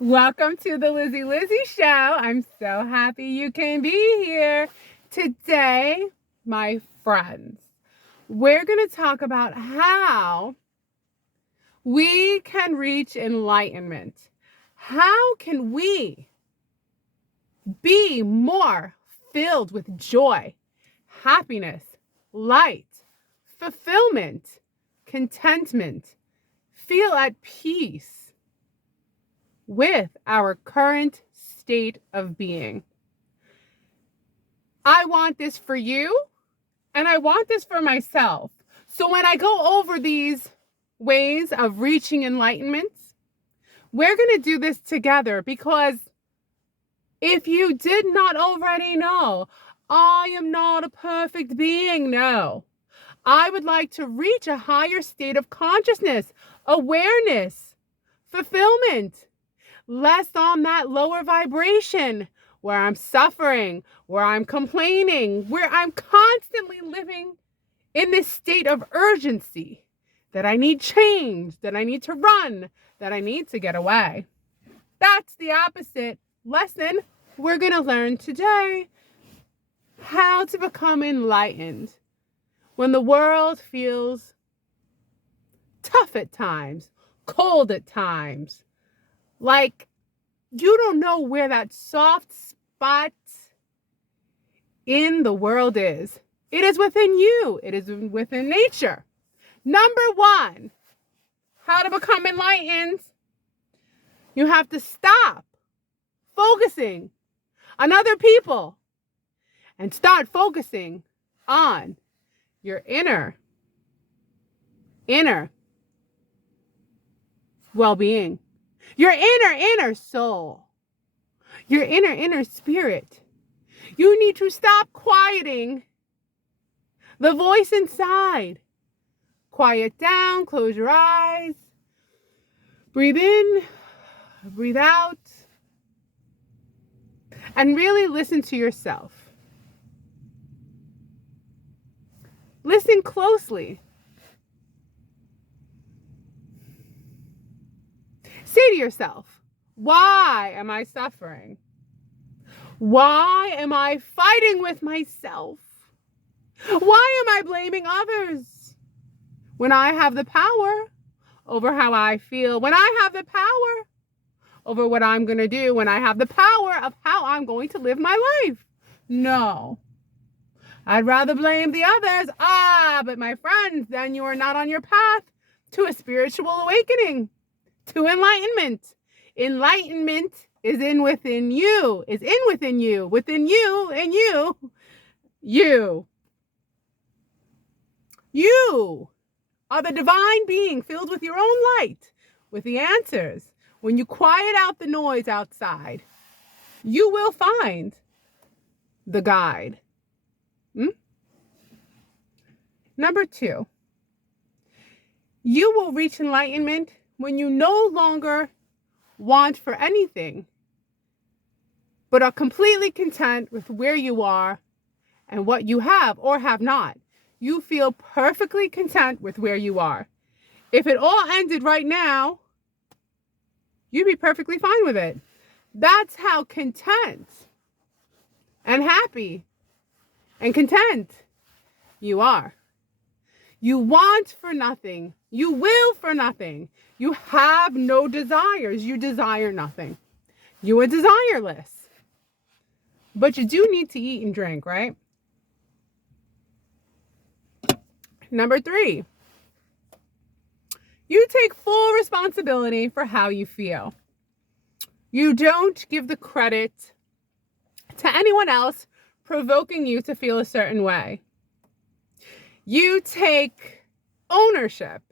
Welcome to the Lizzie Show. I'm so happy you can be here. Today, my friends, we're going to talk about how we can reach enlightenment. How can we be more filled with joy, happiness, light, fulfillment, contentment, feel at peace with our current state of being. I want this for you, and I want this for myself. So when I go over these ways of reaching enlightenment, we're going to do this together, because if you did not already know, I am not a perfect being. No. I would like to reach a higher state of consciousness, awareness, fulfillment, less on that lower vibration where I'm suffering, where I'm complaining, where I'm constantly living in this state of urgency that I need change, that I need to run, that I need to get away. That's the opposite lesson we're going to learn today. How to become enlightened when the world feels tough at times, cold at times, like you don't know where that soft spot in the world is. It is within you. It is within nature. Number one, how to become enlightened. You have to stop focusing on other people and start focusing on your inner well-being. Your inner soul, your inner spirit. You need to stop quieting the voice inside. Quiet down, close your eyes, breathe in, breathe out, and really listen to yourself. Listen closely. Say to yourself, why am I suffering? Why am I fighting with myself? Why am I blaming others when I have the power over how I feel? When I have the power over what I'm going to do? When I have the power of how I'm going to live my life? No. I'd rather blame the others. But my friends, then you are not on your path to a spiritual awakening, to enlightenment. Enlightenment is within you, within you and you. You are the divine being filled with your own light, with the answers. When you quiet out the noise outside, you will find the guide. Number two, you will reach enlightenment when you no longer want for anything, but are completely content with where you are and what you have or have not. You feel perfectly content with where you are. If it all ended right now, you'd be perfectly fine with it. That's how content and happy and content you are. You want for nothing. You will for nothing. You have no desires. You desire nothing. You are desireless. But you do need to eat and drink, right? Number three, you take full responsibility for how you feel. You don't give the credit to anyone else provoking you to feel a certain way. You take ownership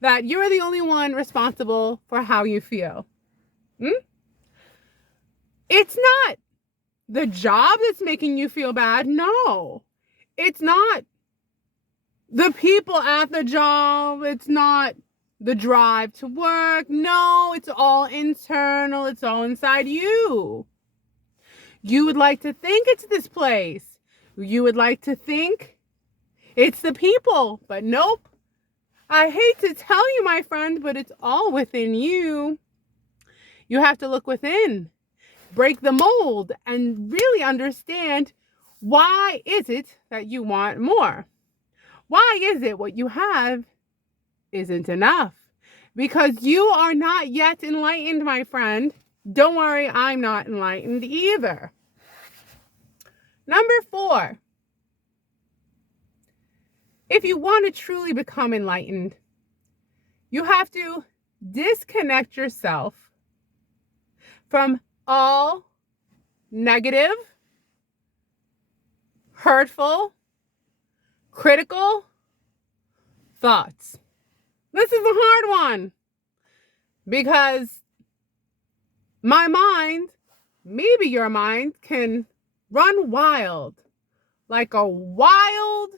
that you're the only one responsible for how you feel. It's not the job that's making you feel bad. No, it's not the people at the job. It's not the drive to work. No, it's all internal. It's all inside you. You would like to think it's this place. You would like to think it's the people, but nope. I hate to tell you, my friend, but it's all within you. You have to look within, break the mold, and really understand, why is it that you want more? Why is it what you have isn't enough? Because you are not yet enlightened, my friend. Don't worry, I'm not enlightened either. Number 4, if you want to truly become enlightened, you have to disconnect yourself from all negative, hurtful, critical thoughts. This is a hard one because my mind, maybe your mind, can run wild, like a wild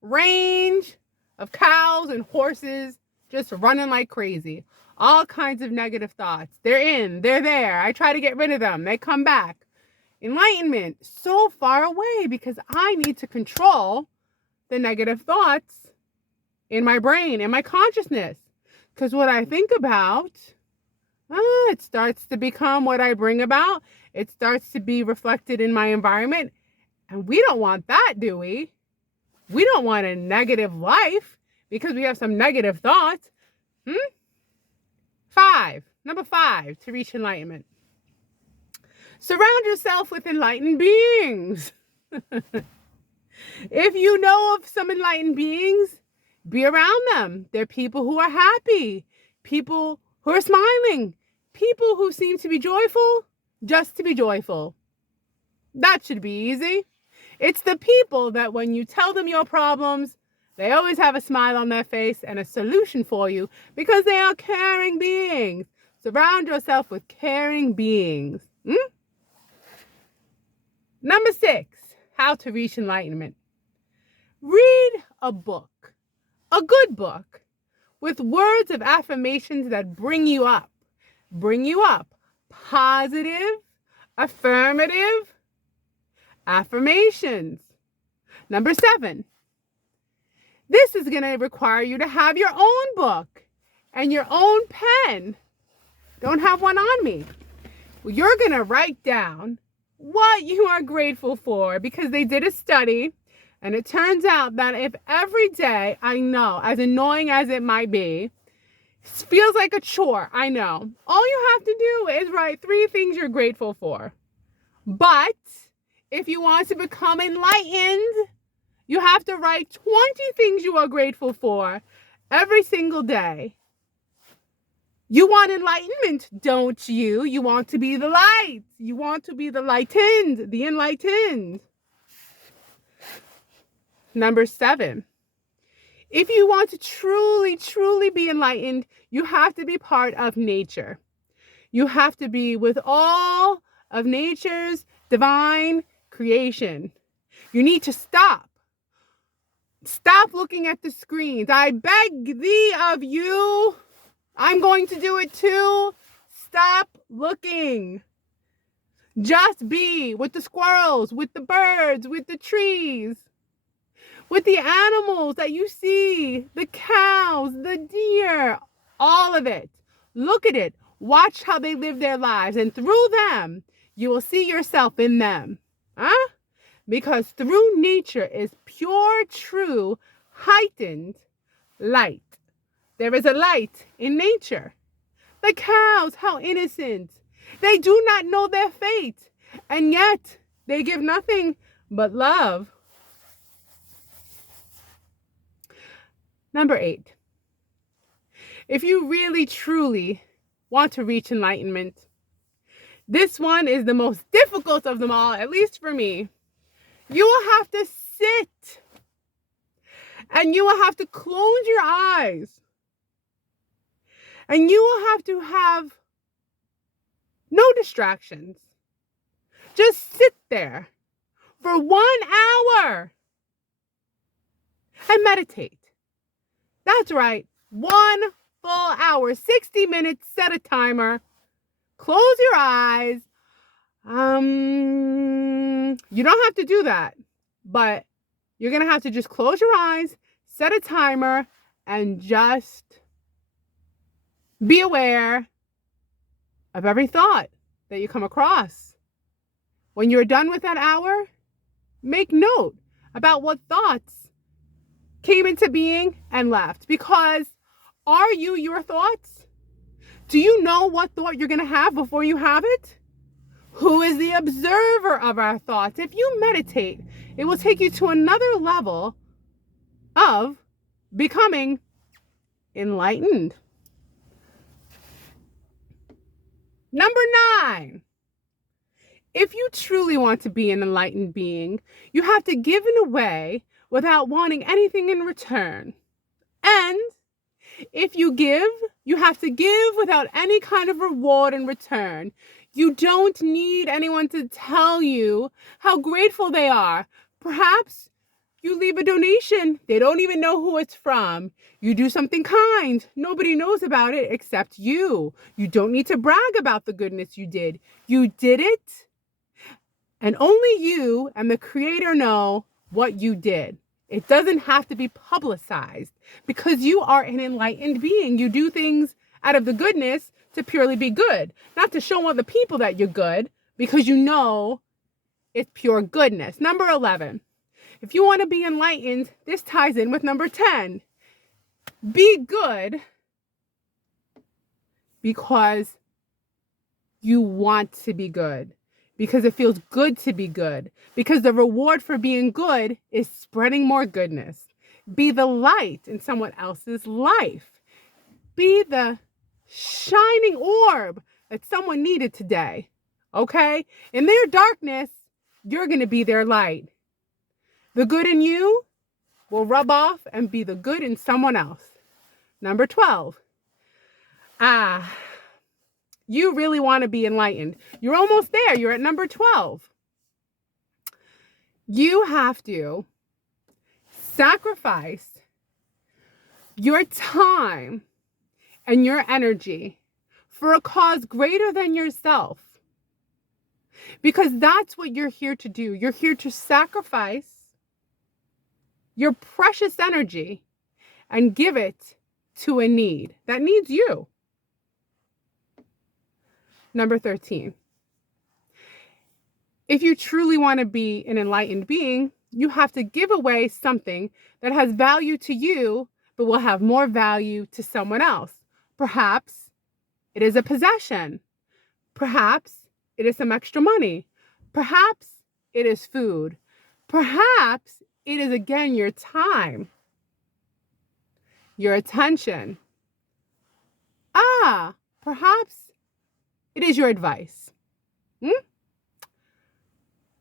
range of cows and horses just running like crazy. All kinds of negative thoughts. They're there. I try to get rid of them. They come back. Enlightenment, so far away because I need to control the negative thoughts in my brain, in my consciousness. Because what I think about, it starts to become what I bring about. It starts to be reflected in my environment. And we don't want that, do we? We don't want a negative life because we have some negative thoughts. Number 5, to reach enlightenment. Surround yourself with enlightened beings. If you know of some enlightened beings, be around them. They're people who are happy, people who are smiling, people who seem to be joyful just to be joyful. That should be easy. It's the people that when you tell them your problems, they always have a smile on their face and a solution for you because they are caring beings. Surround yourself with caring beings. Number 6, how to reach enlightenment. Read a book, a good book, with words of affirmations that bring you up. Positive, affirmative affirmations. Number 7, this is going to require you to have your own book and your own pen. Don't have one on me. Well, you're going to write down what you are grateful for because they did a study, and it turns out that if every day, I know, as annoying as it might be, feels like a chore, I know. All you have to do is write 3 things you're grateful for. But if you want to become enlightened, you have to write 20 things you are grateful for every single day. You want enlightenment, don't you? You want to be the light. You want to be the enlightened. Number 7, if you want to truly, truly be enlightened, you have to be part of nature. You have to be with all of nature's divine creation. You need to stop. Stop looking at the screens. I beg thee of you. I'm going to do it too. Stop looking. Just be with the squirrels, with the birds, with the trees, with the animals that you see, the cows, the deer, all of it. Look at it. Watch how they live their lives. And through them, you will see yourself in them. Because through nature is pure, true, heightened light. There is a light in nature. The cows, how innocent. They do not know their fate, and yet they give nothing but love. Number 8, if you really, truly want to reach enlightenment, this one is the most difficult of them all, at least for me. You will have to sit, and you will have to close your eyes. And you will have to have no distractions. Just sit there for 1 hour and meditate. That's right, 1 full hour, 60 minutes, set a timer. Close your eyes. You don't have to do that, but you're going to have to just close your eyes, set a timer, and just be aware of every thought that you come across. When you're done with that hour, make note about what thoughts came into being and left. Because are you your thoughts? Do you know what thought you're going to have before you have it? Who is the observer of our thoughts? If you meditate, it will take you to another level of becoming enlightened. Number 9. If you truly want to be an enlightened being, you have to give in away without wanting anything in return. And if you give, you have to give without any kind of reward in return. You don't need anyone to tell you how grateful they are. Perhaps you leave a donation. They don't even know who it's from. You do something kind. Nobody knows about it except you. You don't need to brag about the goodness you did. You did it, and only you and the Creator know what you did. It doesn't have to be publicized because you are an enlightened being. You do things out of the goodness to purely be good, not to show other people that you're good, because you know it's pure goodness. Number 11. If you want to be enlightened, this ties in with number 10. Be good because you want to be good, because it feels good to be good, because the reward for being good is spreading more goodness. Be the light in someone else's life. Be the shining orb that someone needed today, okay? In their darkness, you're going to be their light. The good in you will rub off and be the good in someone else. Number 12. You really want to be enlightened. You're almost there. You're at number 12. You have to sacrifice your time and your energy for a cause greater than yourself. Because that's what you're here to do. You're here to sacrifice your precious energy and give it to a need that needs you. Number 13. If you truly want to be an enlightened being, you have to give away something that has value to you, but will have more value to someone else. Perhaps it is a possession. Perhaps it is some extra money. Perhaps it is food. Perhaps it is, again, your time, your attention. Perhaps it is your advice.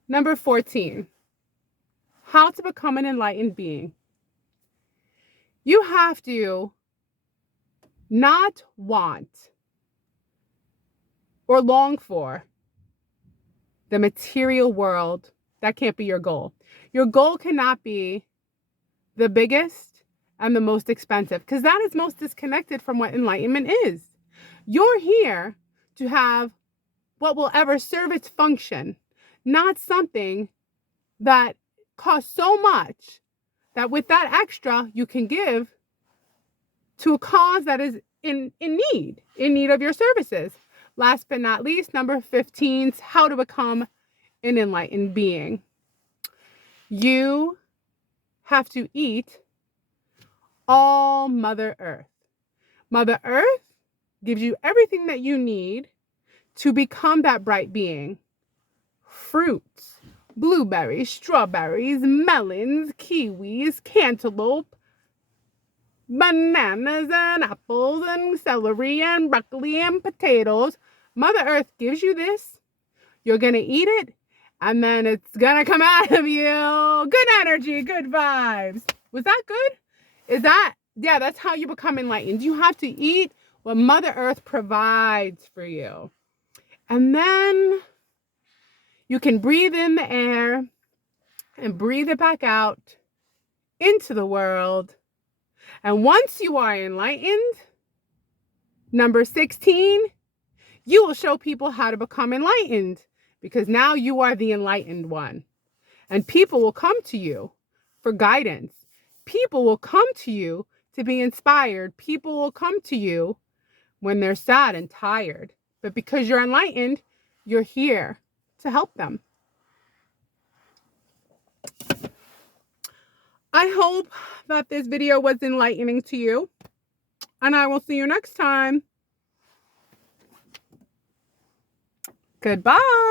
Number 14, how to become an enlightened being. You have to not want or long for the material world. That can't be your goal. Your goal cannot be the biggest and the most expensive, because that is most disconnected from what enlightenment is. You're here to have what will ever serve its function, not something that costs so much that with that extra you can give to a cause that is in need of your services. Last but not least, number 15, how to become an enlightened being. You have to eat all Mother Earth. Mother Earth gives you everything that you need to become that bright being. Fruits, blueberries, strawberries, melons, kiwis, cantaloupe, bananas and apples and celery and broccoli and potatoes. Mother Earth gives you this. You're going to eat it, and then it's going to come out of you. Good energy, good vibes. Was that good? That's how you become enlightened. You have to eat what Mother Earth provides for you. And then you can breathe in the air and breathe it back out into the world. And once you are enlightened, number 16, you will show people how to become enlightened, because now you are the enlightened one. And people will come to you for guidance. People will come to you to be inspired. People will come to you when they're sad and tired. But because you're enlightened, you're here to help them. I hope that this video was enlightening to you, and I will see you next time. Goodbye.